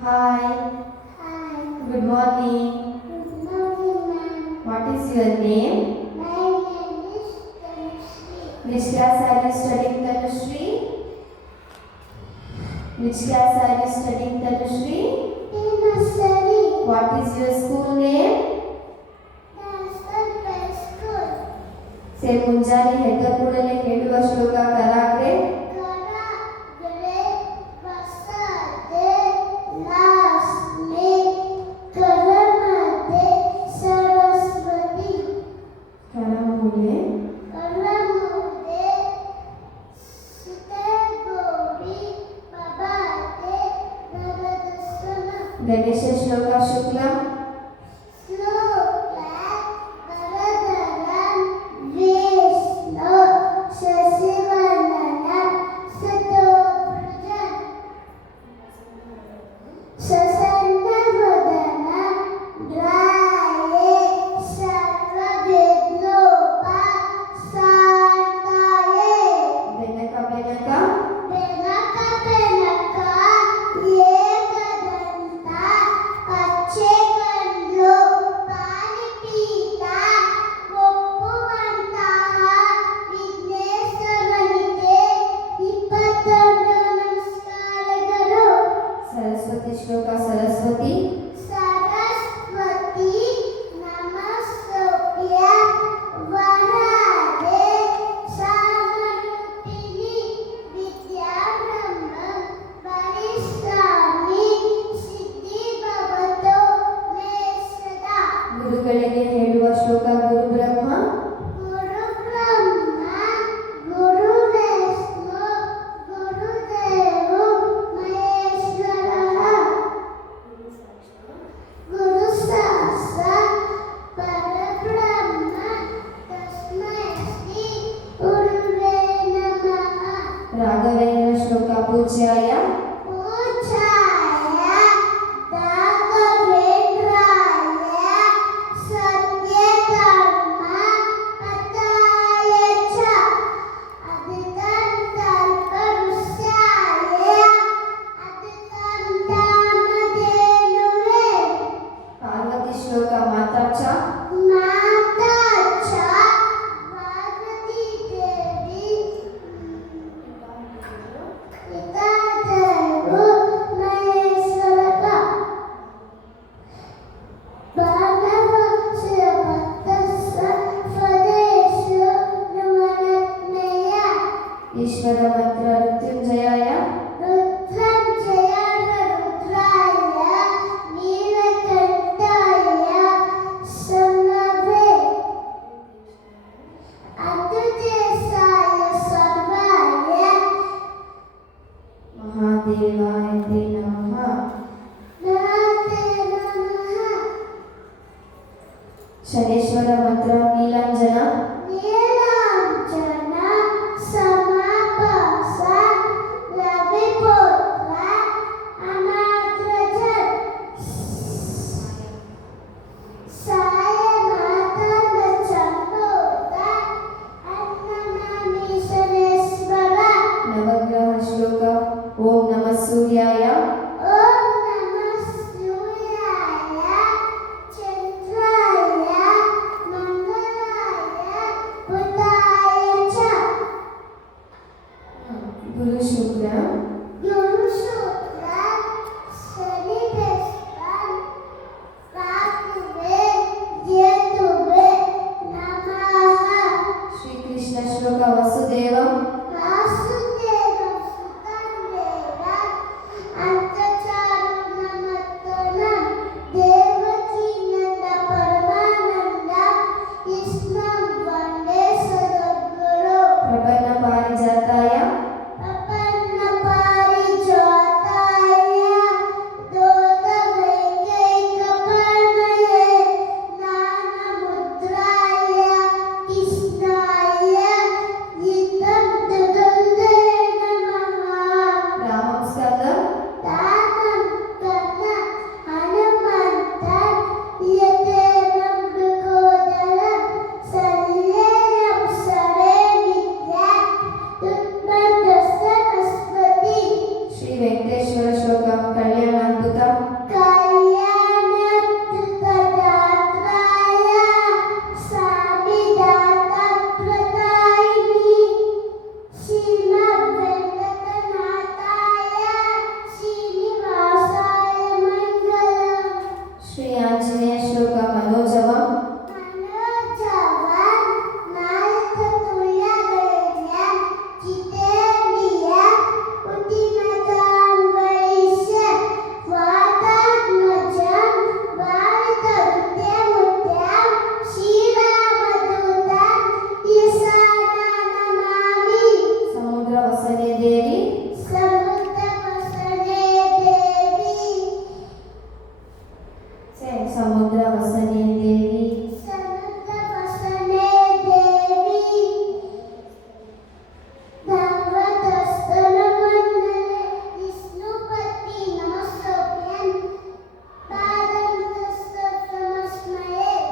Hi, Hi. good morning. Good morning, ma'am. What is your name? My name is Tanushree. Which class are you studying, Tanushree? Which class are you studying, Tanushree? In nursery. What is your school name? National Best School. Say ಮುಂಜಾನೆ ಎದ್ದ ಕೂಡಲೇ ಹೇಳುವ ಶ್ಲೋಕ ಕರಾಗ್ರೆ. Kara Gre Vasade Lasme Karamade Saraswati. ಕರಾಮೂಲೆ Karamude Sute Gauri Babate Naradasana. Ganesha ಶ್ಲೋಕ ಶುಕ್ಲ. Sloklat Varadharam Vishnu Shasivarnanam Satobhujan Sasannavadanam Draye Sarvabhidlopa Sartaye. Benaka Benaka Benaka Benaka Ekadanta Pache Kandu Panipita ಒಪ್ಪುವಂತಹ ವಿಘ್ನೇಶ್ವರನಿಗೆ 22 ನಮಸ್ಕಾರಗಳು. ಸರಸ್ವತಿ ಶ್ಲೋಕ ಸರಸ್ವತಿ. ಸರಸ್ವತಿ ನಮಸ್ತುಭ್ಯ ವರದೆ ಸಮರೂಪಿಣಿ ವಿದ್ಯಾಬ್ರಹ್ಮಂ ವರಿಷ್ಠಾಮಿ ಸಿದ್ಧಿ ಭವತು ಮೇ ಸದಾ. ಗುರುಗಳಿಗೆ ಹೇಳುವ ಶ್ಲೋಕ ಗುರು ಬ್ರಹ್ಮ ಗುರು ಬ್ರಹ್ಮ ಗುರು ವಿಷ್ಣು ಗುರುದೇವ ಮಹೇಶ್ವರಃ.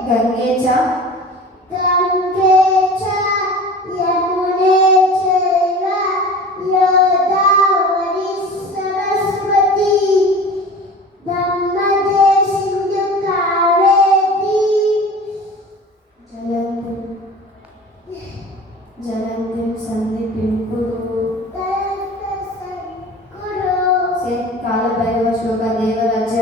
गंगे च गंगे च यमुने चैव गोदावरी सरस्वती नर्मदे सिंधु कावेरी जलंधर संदीप कुरु से काल भैरव श्लोक देवराज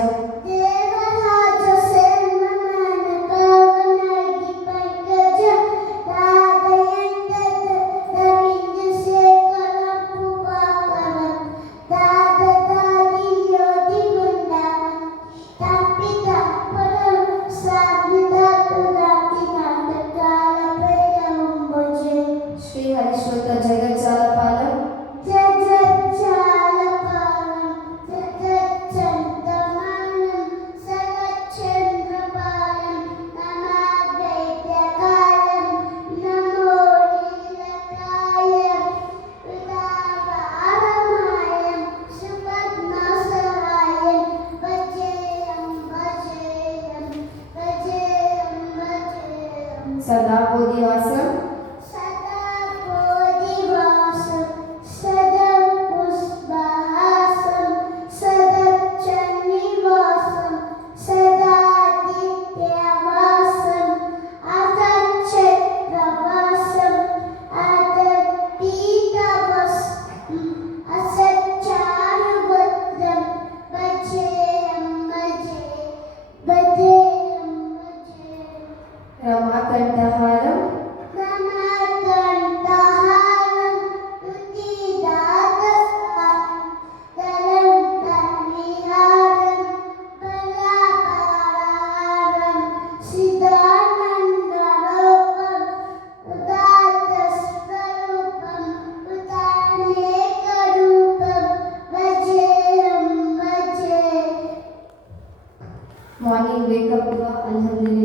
देवराज सेनमन पवनगी पंकज दादयंत दविंद शेखर पुपाकर दाद दादी योधि मुंडावन तपित परम साधुदा तुराति नाटकाल भैरव भजे श्री हरिश्वत जगज्जालपालम जगज्जालपालं जगच्चन्द्रमानं सरच्चन्द्रपालं नमाद्वैतकालं नमो लीलकाय उदावारमायं सुपद्मसहायं भजेयं भजेयं भजेयं भजेयं सदा बोधिवासम सदा बोधिवासं सदा पुष्पहासं सदच्चन्निवासं सदादित्यवासं अतच्छत्रवासं अतत्पीतवसं असच्चारुवक्त्रं भजेयं भजेयं भजेयं रमाकंठहारम रमाकण्ठहारं तुतिदातस्वामं दलन्तनिहारं बलापारहारं सिदानन्दरूपं उदात्तस्वरूपं उदानेकरूपं भजेयं भजे मॉर्निंग वेकअप हुआ अल्हम्दुलिल्लाह